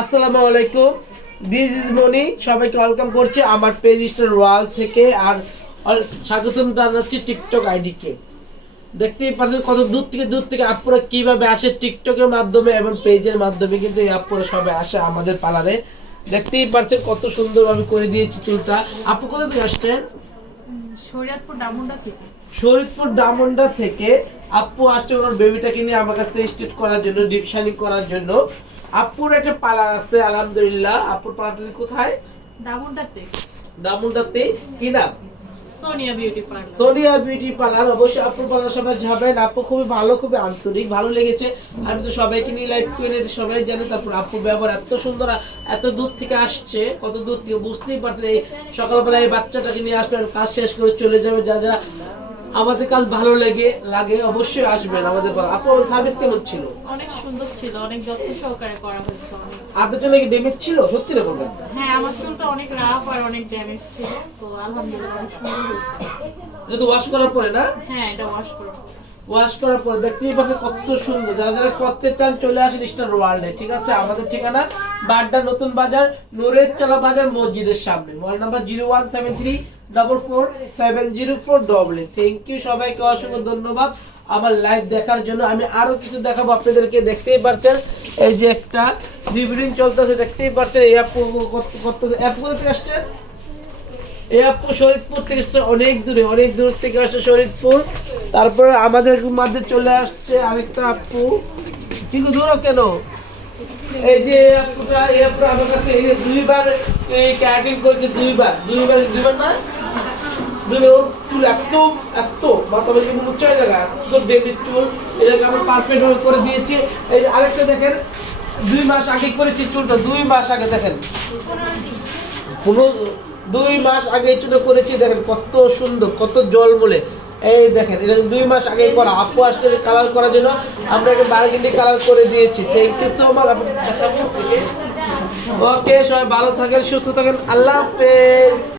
আসসালামু আলাইকুম, this is মনি। সবাইকে ওয়েলকাম করছি আমার পেজ স্টার ওয়াল থেকে। আর স্বাগতম জানাচ্ছি টিকটক আইডিকে। দেখতেই পাচ্ছেন কত দূর থেকে আপুরা কিভাবে আসে টিকটকের মাধ্যমে এবং পেজের মাধ্যমে, কিন্তু এই আপুরা সবাই আসে আমাদের পার্লারে। দেখতেই পাচ্ছেন কত সুন্দরভাবে করে দিয়েছি চুলটা। আপু কোথা থেকে আসছেন? শরীয়তপুর ডামুন্ডা থেকে আপু আসছে ওনার বেবিটাকে নিয়ে আমার কাছ থেকে স্ট্রেট করার জন্য, ডিপ শাইনিং করার জন্য। আপুর একটা পার্লার আছে আলহামদুলিল্লাহ। আপুর পার্লারটা কোথায়? ডামুন্ডাতে কি নাম? Sonia beauty parlour. অবশ্যই আপুর পার্লার সবাই যাবেন। আপু খুবই ভালো, খুবই আন্তরিক, ভালো লেগেছে। আমি তো সবাইকে নিয়ে লাইভ করে সবাই জানে। তারপর আপুর ব্যবহার এত সুন্দর, এত দূর থেকে আসছে, কত দূর থেকে বুঝতেই পারছেন। এই সকালবেলা এই বাচ্চাটাকে নিয়ে আসবেন, কাজ শেষ করে চলে যাবে। যা যা আমাদের কাজ ভালো লাগে অবশ্যই আসবেন আমাদের পার্লার। আপু আমাদের সার্ভিস কেমন ছিল? অনেক সুন্দর ছিল, অনেক যত্ন সহকারে করা হয়েছে। আপনার জন্য কি ড্যামেজ ছিল? সত্যি না বলবেন? হ্যাঁ, আমার চুলটা অনেক রাফ আর অনেক ড্যামেজ ছিল, তো আলহামদুলিল্লাহ অনেক সুন্দর হয়েছে। যেহেতু ওয়াশ করার পরে না? হ্যাঁ, এটা ওয়াশ করার পর দেখতেই পাচ্ছেন কত সুন্দর। যারা যারা করতে চান চলে আসেন স্টার ওয়ার্ল্ডে। ঠিক আছে, আমাদের ঠিকানা বাড্ডা নতুন বাজার, নুরের চালা বাজার, মসজিদের সামনে। Mobile number 01734470488। থ্যাংক ইউ সবাইকে, অসংখ্য ধন্যবাদ আমার লাইভ দেখার জন্য। আমি আরো কিছু দেখাবো আপনাদেরকে। দেখতেই পাচ্ছেন এই যে একটা রিভিউইং চলতেছে, দেখতেই পাচ্ছেন। এই অ্যাপ কোথা থেকে আসছেন? এই আপু শরীয়তপুর থেকে অনেক দূর থেকে আসছে শরীয়তপুর। তারপরে আমাদের মাঝে চলে আসছে আরেকটা আপু। কিন্তু দূর কেন? এই যে আপুটা, এই আপুটা আমার কাছে দুইবার এই ক্যাটিং করেছে। দুইবার না, ওর চুল এত মাথা বেশি উঁচু জায়গা, এত ডেভিড চুল। এটাকে আমরা পারফেক্ট করে দিয়েছি। এই যে আরেকটা দেখেন, 2 মাস আগে করেছি চুলটা। 2 মাস আগে দেখেন, 2 মাস আগে চুলটা করেছি। দেখেন কত সুন্দর, কত জলমলে। এই দেখেন, এটা 2 মাস আগে করা। আপু আসলে কালার করার জন্য আমরা একটা বার্গেন্ডি কালার করে দিয়েছি। Thank you so much. Okay, সবাই ভালো থাকেন, সুস্থ থাকেন। আল্লাহ হাফেজ।